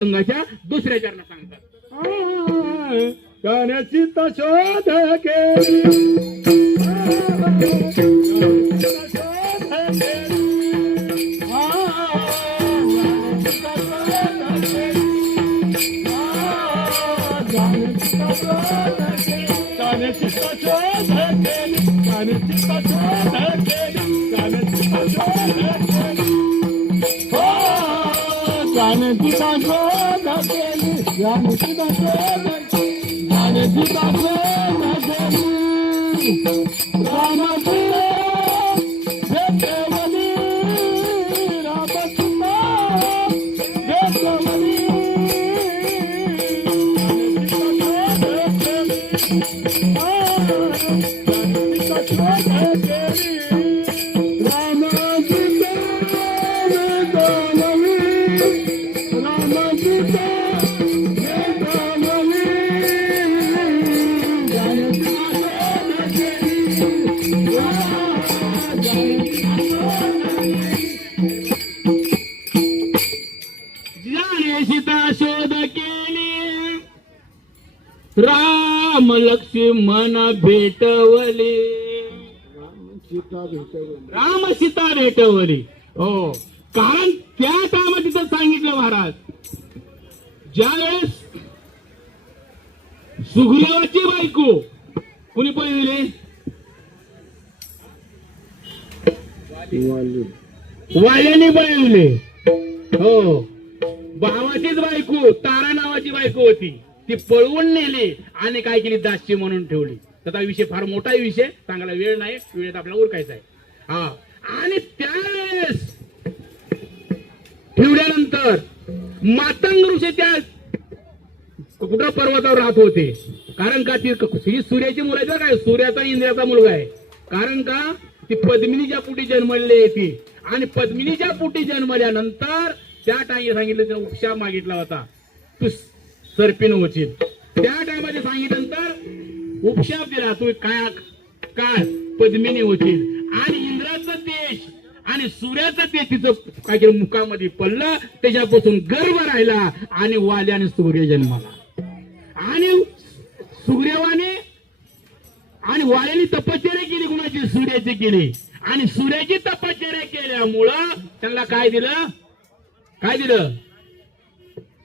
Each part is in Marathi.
संघाच्या दुसऱ्या चरणा सांगतात गाण्याची तशोध केली गाण्याची शोध Mami, keep on going, Mami, keep on going. Ram Sita भेटवली हो. कारण त्या टायमात तिथं सांगितलं महाराज ज्यावेळेस सुग्रीवाची बायको कुणी पळविले वाल्याने हो ती पळवून नेली आणि काय केली? दासची म्हणून ठेवली. त्याचा विषय फार मोठा विषय. चांगला वेळ नाही. वेळेत आपल्याला उरकायचा आहे. हा. आणि त्यावेळेस ठेवल्यानंतर मातंग ऋषी त्या कुठं पर्वतावर राहत होते? कारण का ती ही सूर्याची मुलं काय सूर्याचा इंद्रियाचा मुलगा आहे. कारण का? ती पद्मिनीच्या पोटी जन्मलेली आहे ती. आणि पद्मिनीच्या पोटी जन्मल्यानंतर त्या टाइम सांगितलं त्या उपशाप मागितला होता. तू सरपिन उचित. त्या टायमाचे सांगितल्यानंतर उपशाप दिला. तू काय काय? पद्मिनी उचित. आणि इंद्राचं देश आणि सूर्याचं ते तिचं काय केलं मुखामध्ये पडलं. त्याच्यापासून गर्व राहिला. आणि वाल्याने सूर्य जन्माला. आणि सुग्रेवाने आणि वाल्याने तपश्चर्या केली कुणाची? सूर्याची केली. आणि सूर्याची तपश्चर्या केल्यामुळं त्यांना काय दिलं? काय दिलं?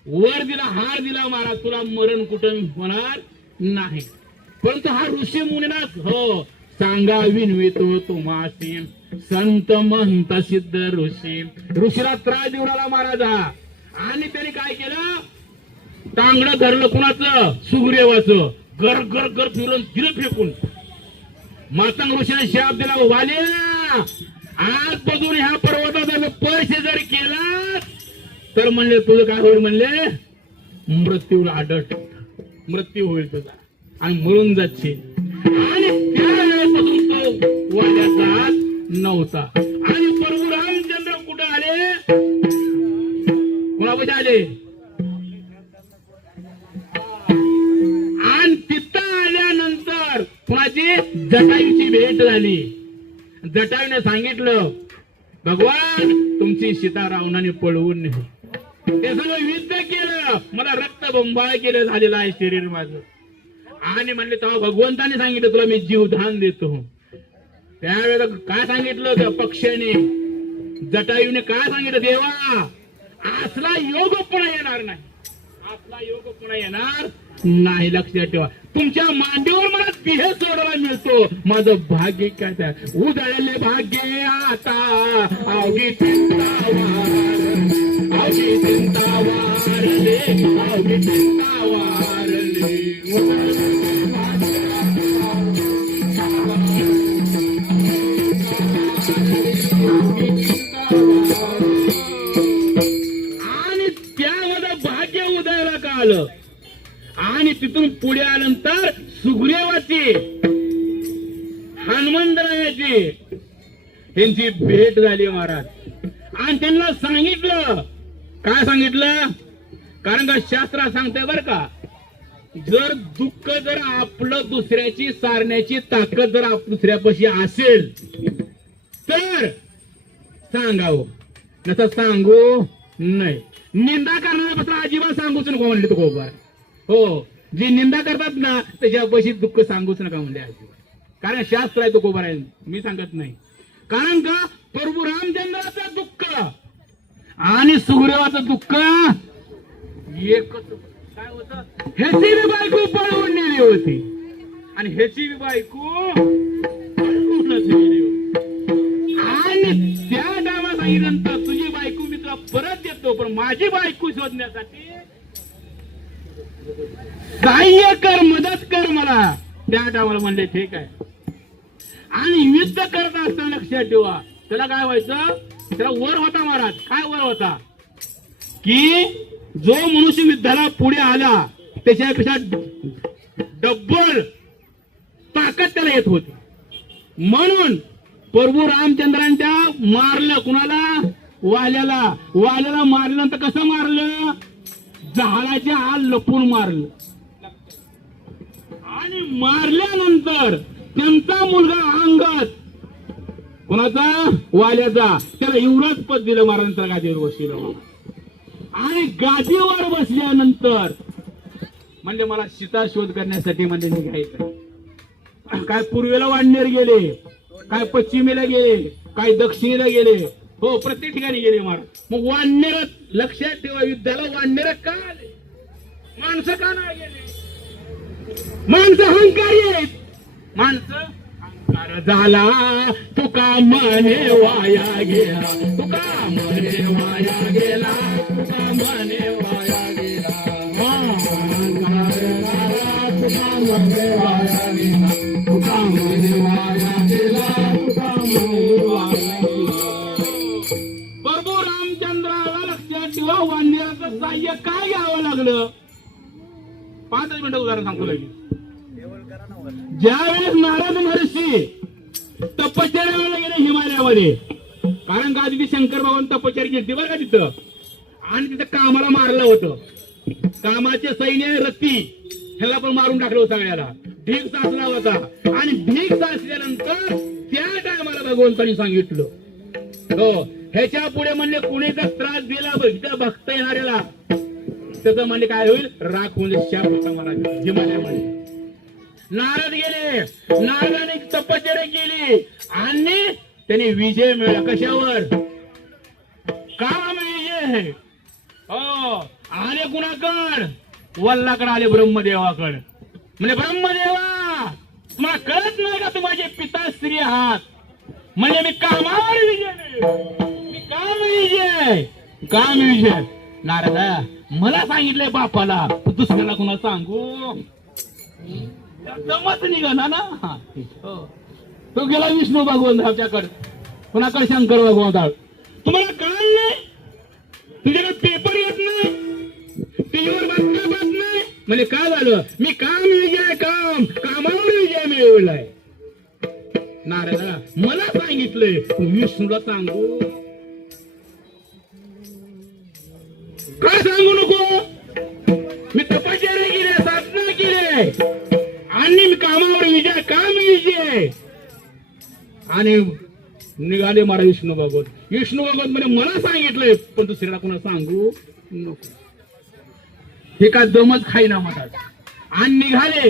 वर दिला हार दिला महाराज तुला मरण कुठं होणार नाही. परंतु हा ऋषी मुनीना हो सांगा विनवितो तुम्हाशी. संत महंत सिद्ध ऋषी. ऋषीला त्रास देऊ लागला महाराजा. आणि त्याने काय केलं? टांगडं धरलं कुणाचं? सुग्रीवाचं. गर गर गर फिरून दिलं फेकून. मातंग ऋषीने शाप दिला वाले आज बघून ह्या पर्वताचा पैसे जर केला तर म्हणले तुझं काय होईल म्हणले? मृत्यूला आढळ मृत्यू होईल तुझा. आणि मरून जाशील. आणि त्यावेळेपासून तो वाड्याचा नव्हता. आणि प्रभू रामचंद्र कुठं आले? कोणापाशी आले? आणि तिथं आल्यानंतर कुणाची? जटायूची भेट झाली. जटायूने सांगितलं भगवान तुमची सीता रावणाने पळवून नेली. ते सगळं युद्ध केलं. मला रक्त बंबाळ केलं झालेलं आहे शरीर माझं. आणि म्हणले तेव्हा भगवंताने सांगितलं तुला मी जीवधान देतो. त्यावेळेला काय सांगितलं त्या पक्षाने. जटायूने काय सांगितलं? देवा असला योग पुन्हा येणार नाही. आपला योग पुन्हा येणार नाही लक्षात ठेवा. तुमच्या मांडीवर मला देह सोडायला मिळतो. माझं भाग्य काय त्या? उजळले भाग्य आता. चिंता वारले, अवघी चिंता वारले आणि त्यामध्ये भाग्य उदयाला का आलं आणि तिथून पुढे आल्यानंतर सुग्रीवाची हनुमंतरायाची त्यांची भेट झाली महाराज. आणि त्यांना सांगितलं काय सांगितलं? कारण का शास्त्र सांगते बर का जर दुःख जर आपलं दुसऱ्याची सारण्याची ताकद जर आप- दुसऱ्यापाशी असेल तर सांगावं. नसं सांगू नाही निंदा करणाऱ्यापासून अजिबात सांगूच नको म्हणले तो गोबर हो जी निंदा करतात ना त्याच्यापाशी दुःख सांगूच नका म्हणले अजिबात. कारण शास्त्र आहे तो गोबर आहे. मी सांगत नाही. कारण का प्रभू रामचंद्राचं दुःख आणि सुग्रीवाचं दुःख? एकच काय होत? ह्याची बी बायको पळवून नेली होती. आणि ह्याची बी बायको आणि त्या डावा सांगितल्यानंतर तुझी बायको मी तुला परत देतो पण माझी बायको शोधण्यासाठी साह्य कर मदत कर मला. त्या डावाला म्हणले ठीक आहे. आणि युद्ध करत असताना लक्षात ठेवा. त्याला काय व्हायचं? त्याला वर होता महाराज. काय वर होता? की जो मनुष्य युद्धाला पुढे आला त्याच्यापेक्षा डब्बल ताकद त्याला येत होती. म्हणून प्रभू रामचंद्रांच्या मारलं कुणाला? वाल्याला. वाल्याला मारल्यानंतर कसं मारलं? जहालाच्या आत लपून मारलं. आणि मारल्यानंतर त्यांचा मुलगा अंगत कोणाचा? वाल्याचा. त्याला युवराज पद दिलं महाराजांच्या गादीवर बसलेलं आणि गादीवर बसल्यानंतर म्हणजे मला सीता शोध करण्यासाठी म्हणजे निघायचं काय पूर्वेला वाढणेर गेले काय पश्चिमेला गेले काय दक्षिणेला गेले. हो प्रत्येक ठिकाणी गेले महाराज. मग वाढणेर लक्षात ठेवा युद्धाला वाढणेर का आले? माणसं का नाही गेले? माणसं अहंकारी आहेत. माणसं अहंकार झाला. म्हणे वाया गेला तुका म्हणे वाया गेला तुका म्हणे वाया गेला तुका म्हणे वाया गेला तुका म्हणे वाया गेला तुका म्हणे वाया गेला प्रभू रामचंद्राला लक्षात ठेवा वाणियाचं साह्य काय घ्यावं लागलं? पाचच मिनिटं उदाहरण सांगतो लागेल ज्यावेळेस नारद महर्षी तपश्चर्याला गावामध्ये कारण का तिथे शंकर भगवान तपश्चर्या घेतली बरं का तिथं? आणि तिथं कामाला मारलं होतं. कामाचे सैन्य रत्ती ह्याला पण मारून टाकलं होतं सगळ्याला. ढीक साचला होता. आणि ढीक साचल्यानंतर त्या टायमाला भगवंतांनी सांगितलं. हो ह्याच्या पुढे म्हणले कुणी जर त्रास दिला बघितलं भक्त येणाऱ्याला त्याचं म्हणले काय होईल? राख म्हणजे शाप होता मला म्हणे नारद गेले. नारदाने तपश्चर्या केली. आणि त्यांनी विजय मिळवला. कशावर? काम विजय हो. आले कुणाकड? वल्लाकडे आले ब्रह्मदेवाकड. म्हणजे ब्रह्मदेवा तुम्हाला कळत नाही का तुम्हाला माझे पिता स्त्री आहात? म्हणजे मी कामावर विजय मी काम विजय काम विजय नारदा मला सांगितलंय बापाला तू दुसऱ्याला कुणा सांगू? दमत निघाला ना? हा, हो. तो गेला विष्णू भगवंताच्याकडे कुणाकडे शंकर भगवंता तुम्हाला कळलं नाही? तुझ्याकडे पेपर येत नाही. टीव्हीवर बातम्या येत नाही. म्हणजे काय झालं? मी काम विजय काम. कामावर विजय मिळवलाय नारायणा मला सांगितलंय तू विष्णूला सांगू. काय सांगू नको? मी तपश्चर्या केली साधना केली. आणि मी कामावर विजय काम विजय आणि निघाले मला विष्णू भगवत विष्णू भगवत म्हणजे मला सांगितलंय पण दुसऱ्याला कोणा सांगू नको. हे का दमच खाईना म्हणतात आणि निघाले.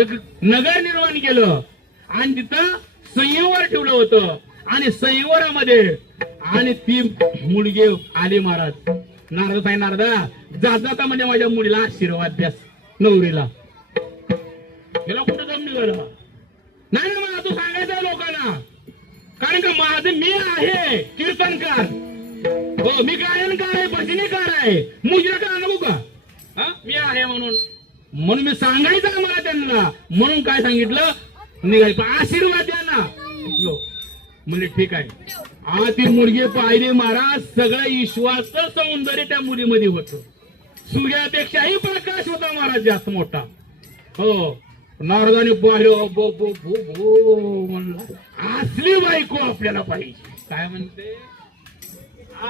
एक नगर निर्माण केलं. आणि तिथं संयवर ठेवलं होतं. आणि संयवरामध्ये आणि ती मुलगी आली महाराज. नारद साई नारदा जात जाता म्हणजे माझ्या मुलीला आशीर्वाद द्यास नवरीला. हिला कुठं दम निघाला? नाही ना मला तू सांगा लोकांना. कारण का माझं मी आहे कीर्तनकार हो मी गायनकार आहे भजनीकार आहे. मुजराकार नको का? हा? मी आहे म्हणून. म्हणून मी सांगायचं मला त्यांना. म्हणून काय सांगितलं? निघायचं आशीर्वाद द्या ना. म्हणजे ठीक आहे. आ ती मुलगी पाहिली महाराज सगळं ईश्वाचं सौंदर्य त्या मुलीमध्ये होत. सूर्यापेक्षाही प्रकाश होता महाराज जास्त मोठा. हो. नारदाने पाहिलं बो बो बो बो म्हणलं असली बायको आपल्याला पाहिजे. काय म्हणते?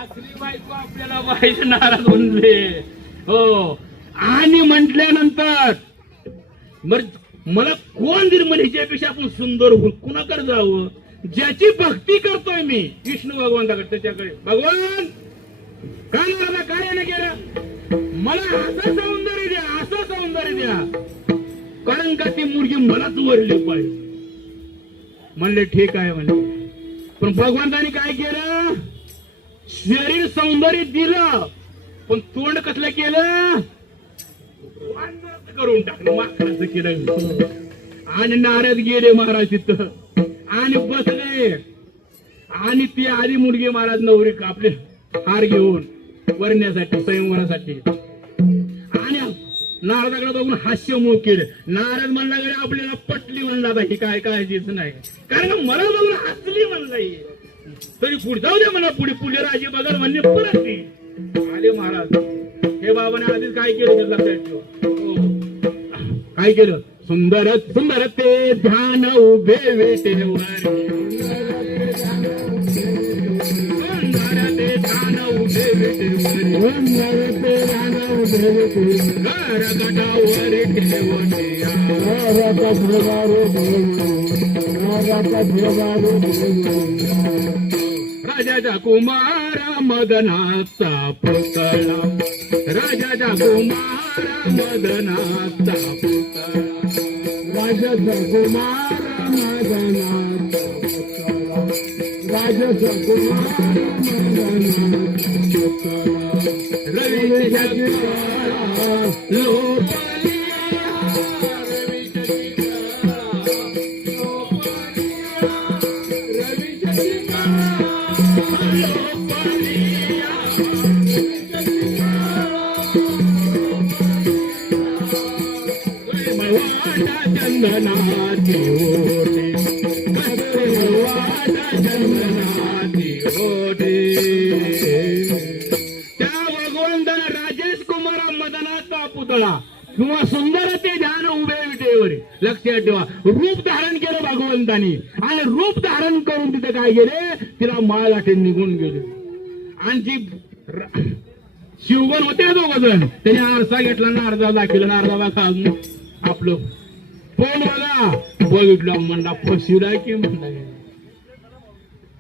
असली बायको आपल्याला पाहिजे नाराज म्हणले. हो. आणि म्हटल्यानंतर बर मला कोण दिल म्हणजे ह्याच्यापेक्षा आपण सुंदर होऊ कुणाकडे जावं? ज्याची भक्ती करतोय मी विष्णू भगवंताकडे त्याच्याकडे. भगवान! काय काय केलं मला असं सौंदर्य द्या असं सौंदर्य द्या. कारण का ती मुलगी मलाच वरली पाहिजे म्हणले ठीक आहे म्हणले. पण भगवंताने काय केलं? शरीर सौंदर्य दिलं. पण तोंड कसलं केलं? करून टाकलं माकडाचं केलं. आणि नारद गेले महाराज तिथं. आणि बसले. आणि ती आधी मुलगी महाराज नवरी कापले. हार घेऊन वरण्यासाठी संयमनासाठी नारदाकडे बघून हास्यमुख केलं नारद म्हणला गडे आपल्याला पटली म्हणला आता ही काय काळजीच नाही. कारण मला बघून हसली म्हणलाय. तरी पुढे जाऊ दे मला पुढे पुढे राजे बघल म्हणले परत आले महाराज. हे बाबाने आधीच काय केलं हो. काय केलं? सुंदर सुंदर ते ध्यान उभे वेटेवर उभे वेटेवर घर राजाचा कुमार मदनाचा पुतळा. राजाचा कुमार मदनाचा पुतळा. राजाचा कुमार मदनाचा पुतळा. कुमार रवीच्या रूप धारण केलं भगवंतानी. आणि रूप धारण करून तिथे काय गेले? तिला माळ गाठी निघून गेले. आणि जी शिवगण होते दोघ जण त्याने आरसा घेतला ना नारदा दाखवला अर्धा खाल आपलं कोण बघा बघितलं म्हणला फसिला की म्हणला.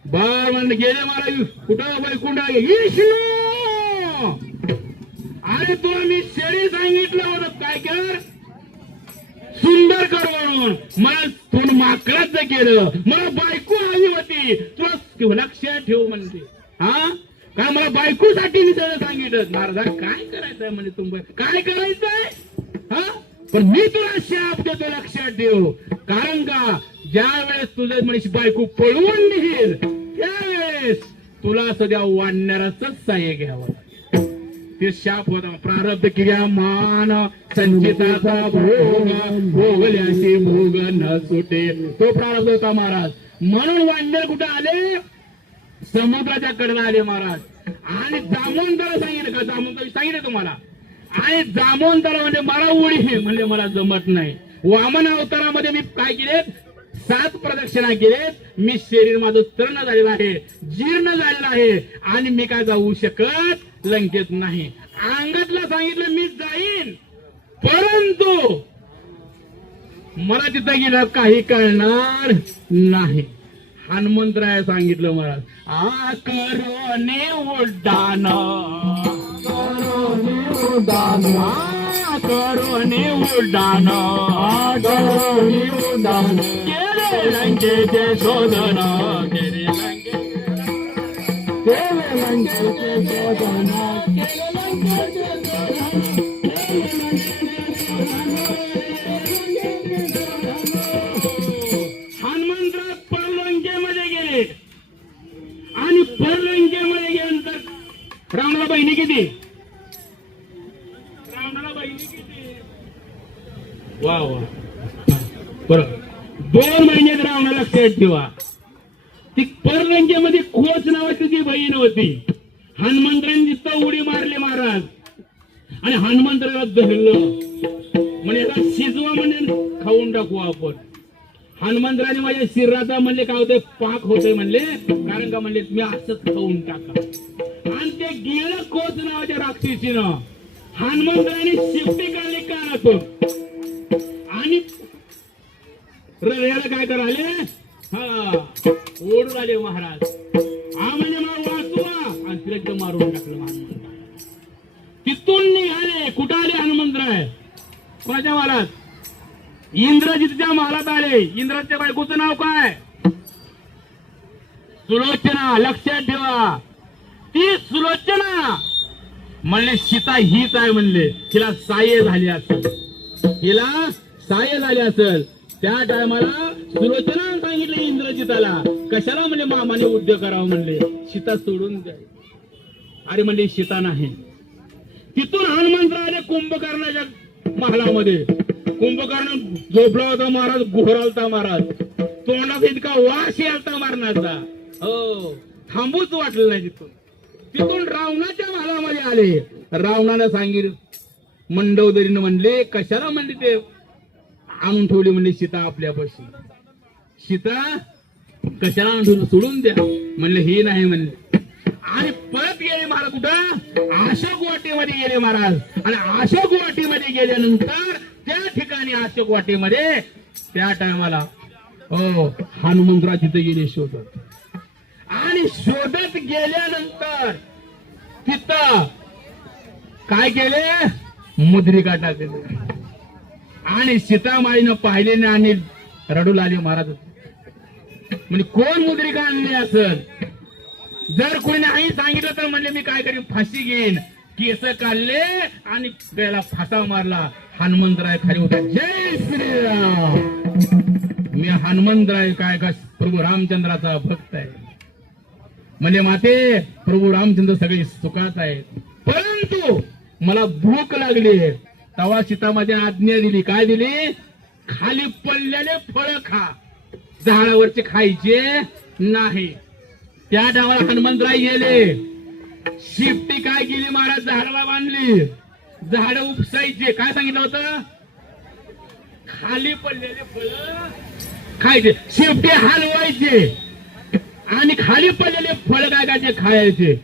बर म्हणलं गेले मला कुठं वैकुंठ विष्णू अरे तुला मी शेळी सांगितलं होतं. काय कर सुंदर कर म्हणून. मला तोंड माकडाच केलं. मला बायको हवी होती. तुला लक्षात ठेव म्हणते. हा? काय मला बायकोसाठी मी सगळं सांगितलं? महाराजा काय करायचंय म्हणजे तुम्ही काय करायचंय? हा? पण मी तुला शाप देतो लक्षात ठेव. कारण का ज्या वेळेस तुझं म्हणजे बायको पळवून निघेल त्यावेळेस तुला सध्या वाढणाराच सहाय्य घ्यावं. ते शाप होता प्रारब्ध क्रिया मान संचिताचा भोग भोगल्याशी भोग न सुटे. तो प्रारब्ध होता महाराज. म्हणून वांडर कुठे आले? समुद्राच्या कडला आले महाराज. आणि जामोनताला सांगितलं का? जामोनदार सांगितलं तुम्हाला? आणि जामोनताला म्हणजे मला उडी म्हणजे मला जमत नाही. वामन अवतारामध्ये मी काय केले सात प्रदक्षिणा केलेत. मी शरीर माझं तर्ण झालेलं आहे जीर्ण झालेलं आहे आणि मी काय जाऊ शकत लंकेत नाही. अंगातला सांगितलं मी जाईन. परंतु मला तिथं गेलं काही कळणार नाही. हनुमंतराय सांगितलं मला आ करोने उड्डाण करोने उड्डाण करोने उड्डाण करोने उड्डाण लंकेचे शोधन केले लंके लक्षात ठेवा. ती परलंकेमध्ये खोच नावाची ती बहीण होती हनुमंतरांनी तिथं उडी मारली महाराज. आणि हनुमंतराला धरलं. म्हणजे आता शिजवा म्हणजे खाऊन टाकू आपण. हनुमंतराने माझ्या शरीराचा म्हणले काय होते पाक होते म्हणले. कारण का म्हणले मी असंच खाऊन टाका. आणि ते गेलं कोच नावाच्या राक्षसीनं. हनुमंतराने शिफ्टी काढली कानातून. आणि हृदयाला काय कराले हा ओढून आले हो महाराज. हा म्हणजे मला वाचवा. आणि तिला मारून टाकलं हनुमंत. तिथून निघाले कुठं आले हनुमंतराय कोणाच्या महाराज इंद्रजितच्या महालात आले. इंद्राच्या बायकोचं नाव काय? सुलोचना लक्षात ठेवा. ती सुलोचना. म्हणले सीता हीच आहे म्हणले. तिला साह्य झाली असेल. तिला साह्य झाले असेल. त्या टायमाला सुलोचना सांगितले इंद्रजिताला कशाला म्हणले मामाने उद्योग करावा म्हणले? सीता सोडून द्या अरे म्हणले सीता नाही. तिथून हनुमंत आले कुंभकर्णाच्या महालामध्ये. कुंभकर्ण झोपला होता महाराज घोरालता महाराज. तोंडाचा इतका वास यालता मारण्याचा हो थांबूच वाटलं नाही तिथून. तिथून रावणाच्या महालामध्ये आले. रावणानं सांगितलं मंडवदरीनं म्हणले कशाला म्हणले ते? आणून ठेवली म्हणले सीता आपल्यापाशी. सीता कशाला आणून सोडून द्या? म्हणले हे नाही म्हणले. आणि परत गेले महाराज कुठं? अशोक वाटेमध्ये गेले महाराज. आणि अशोक वाटेमध्ये गेल्यानंतर त्या ठिकाणी अशोक वाटेमध्ये त्या टायमाला हो हनुमंतराव तिथे गेले शोधत. आणि शोधत गेल्यानंतर तिथं काय केले? मुद्रिका टाकले. आणि सीतामाईनं पाहिले आणि रडू लागले महाराज. म्हणजे कोण मुद्रिका आणली असत जर कोणी नाही सांगितलं तर म्हणजे मी काय करीन? फाशी घेईन. केस काढले आणि त्याला फासा मारला. हनुमंतराय खाली होता जय श्रीराम. मी हनुमंतराय काय का प्रभू रामचंद्राचा भक्त आहे. म्हणजे माते प्रभू रामचंद्र सगळे सुखात आहेत. परंतु मला भूक लागली. तवा सीतामध्ये आज्ञा दिली. काय दिली? खाली पडलेले फळ खा. झाडावरचे खायचे नाही. त्या डावाला हनुमंतराय गेले. शिफ्टी काय केली महाराज? झाडाला बांधली. झाड उपसायचे. काय सांगितलं होतं? खाली पडलेले फळ खायचे. शिफ्टी हलवायचे. आणि खाली पडलेले फळ काय काय खायचे.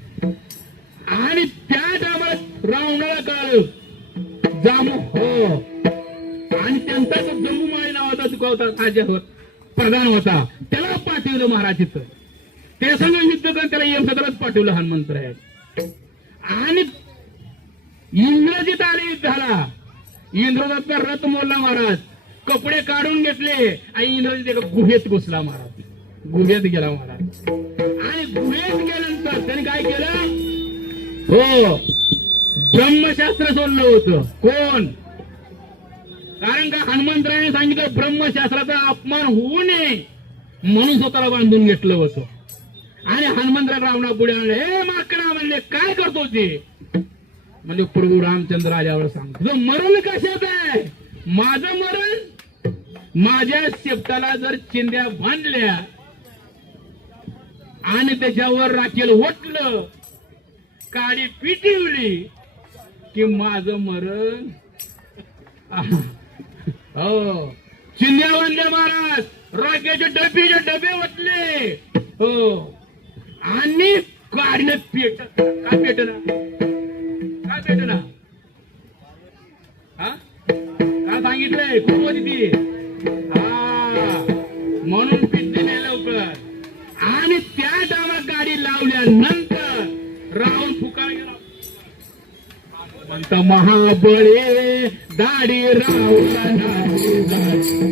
आणि त्या डावाला रावणाला कळलं. जामू हो. आणि त्यांचा तो जम्मूमाळी नावाचा तुका होता? होत प्रधान होता. त्याला पाठवलं महाराज इथं ते सगळं युद्ध करून त्याला एम सत्रात पाठवलं हनुमंतराय आणि इंग्रजीत आले युद्धाला इंद्रजाचा रथ मोडला महाराज. कपडे काढून घेतले. आणि इंद्रजीत एका गुहेत घुसला महाराज. गुहेत गेला महाराज. आणि गुहेत गेल्यानंतर त्याने काय केलं? हो. ब्रह्मशास्त्र सोडलं होतं. कोण? कारण का हनुमंतरायाने सांगितलं ब्रह्मशास्त्राचा अपमान होऊ नये म्हणून स्वतःला बांधून घेतलं होतं. आणि हनुमंतराय रावणा पुढे आणले हे माकडा म्हणले काय करतो ते? म्हणजे प्रभू रामचंद्र आल्यावर सांग तुझं मरण कशात आहे? माझं मरण? माझ्या शेपटाला जर चिंध्या बांधल्या आणि त्याच्यावर राखेल ओटलं काडी पिटिवली की माझं मरण हो. चिंध्या बांधल्या महाराज. राखेचे डबीचे डबे वतले हो. आणि काढणं पेट. काय पेटना काय पेटना हा? काय सांगितलंय? खूप होती ती? हा. म्हणून पिटली नाही लवकर. आणि त्या टायमात गाडी लावल्यानंतर राहून फुकाळ गेला. म्हणता महाबळे दाढी राव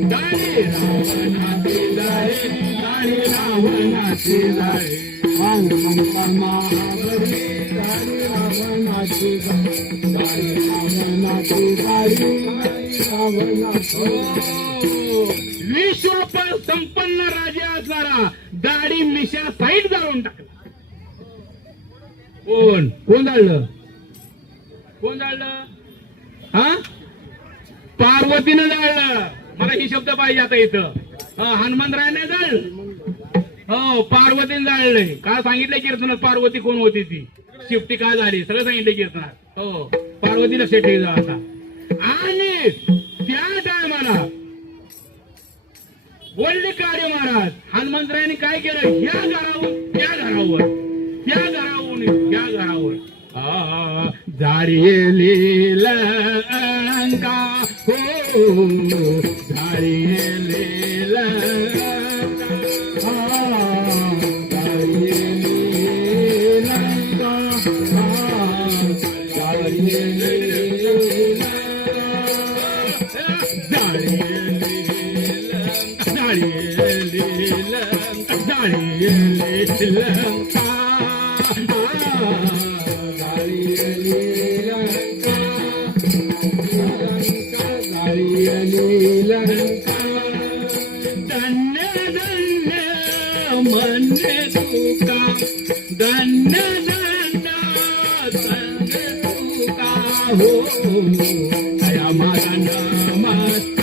दाढी राव नाची दाढी हो. संपन्न राजा असणारा दाढी मिशा साईड जाळून टाकला. कोण? कोण जाळलं? कोण जाळलं? हा? पार्वतीनं जाळलं. मला ही शब्द पाहिजे आता इथं. हा, हनुमंतरायाने जाळलं. हो पार्वतीने जाळलंय. का सांगितलं कीर्तनात पार्वती कोण होती ती? शिफ्टी काय झाली? सगळं सांगितलं कीर्तनात. हो पार्वती लक्षात ठेवा आता. आणि त्या टायमाला बोलले कार्य महाराज हनुमंतरायांनी काय केलं? या घरावर त्या घरावर त्या घरावरून या घरावर. झाली झाडीले लंका हो झाडीले हो दया माझा नमस्कार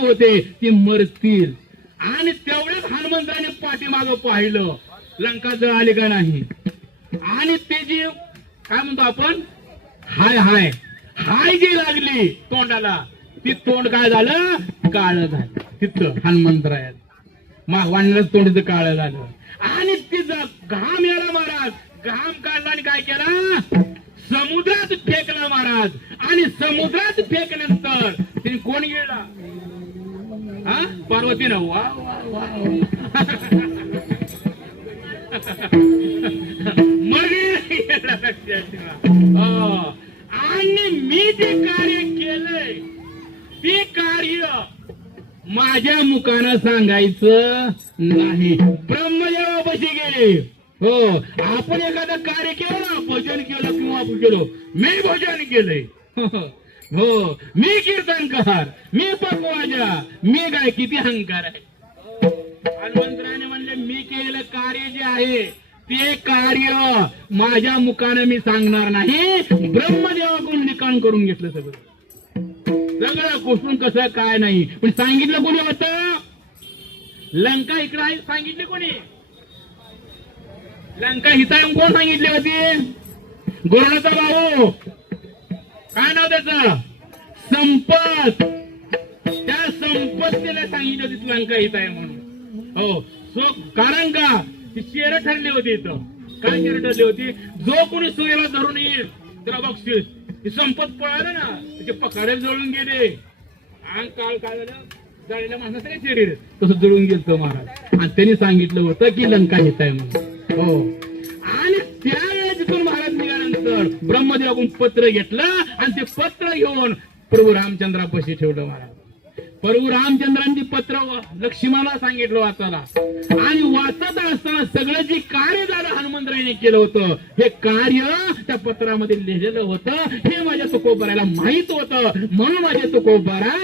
जीव होते ते मरतील. आणि तेवढ्याच हनुमंताने पाठीमागं पाहिलं. लंका जळ आली का नाही? आणि ते काय म्हणतो आपण? हाय हाय. हाय जी लागली तोंडाला ती तोंड काय झालं? काळ झालं. तिथं हनुमंतरायात मागवाणीला तोंडीचं काळ झालं. आणि तिचा घाम याला महाराज. घाम काढला आणि काय केला? समुद्रात फेकला महाराज. आणि समुद्रात फेकल्यानंतर तिने कोण गेला हा? पार्वतीनं वा वा वा हो. आणि मी जे कार्य केलंय ते कार्य माझ्या मुखानं सांगायचं नाही. ब्रह्मदेवापाशी गेले. हो. आपण एखादं कार्य केलं ना भजन केलं किंवा आपण केलं मी भजन केलंय. हो, हो. हो मी कीर्तनकार मी पकवाजा मी काय किती अहंकार आहे? हनुमंतराने म्हणले मी केलेलं कार्य जे आहे ते कार्य माझ्या मुखानं मी सांगणार नाही. ब्रह्मदेवाकडून लिखाण करून घेतलं सगळं. सगळं कुठून कसं काय नाही. पण सांगितलं कोणी होत? लंका इकडे आहे सांगितले कोणी? लंका हितायम कोण सांगितले होते? गोरणाचा भाऊ काय नाव त्याचा? संपत. त्या संपत्तीला सांगितलं होती लंका आहे म्हणून. हो. सो कारण का? ती शेर ठरली होती इथं. काय शेर ठरली होती? जो कोणी सूर्याला धरून येईल त्याला बक्षीस. ती संपत पळालं ना त्याचे पखाडे जळून गेले. आणि काल काय झालं जळलेल्या माणसाचं शरीर तसं जळून गेलं महाराज. आणि त्यांनी सांगितलं होतं की लंका येत आहे म्हणून. हो. निघाल्यानंतर ब्रह्मदेवाकडून पत्र घेतलं आणि ते पत्र घेऊन प्रभू रामचंद्रापाशी ठेवलं महाराज. प्रभू रामचंद्रांची पत्र लक्ष्मणाला सांगितलं वाचायला. आणि वाचत असताना सगळं जे कार्य झालं हनुमंतरायने केलं होतं हे कार्य त्या पत्रामध्ये लिहिलेलं होतं. हे माझ्या तुकोबाराला माहीत होतं. म्हणून माझ्या तुकोबारा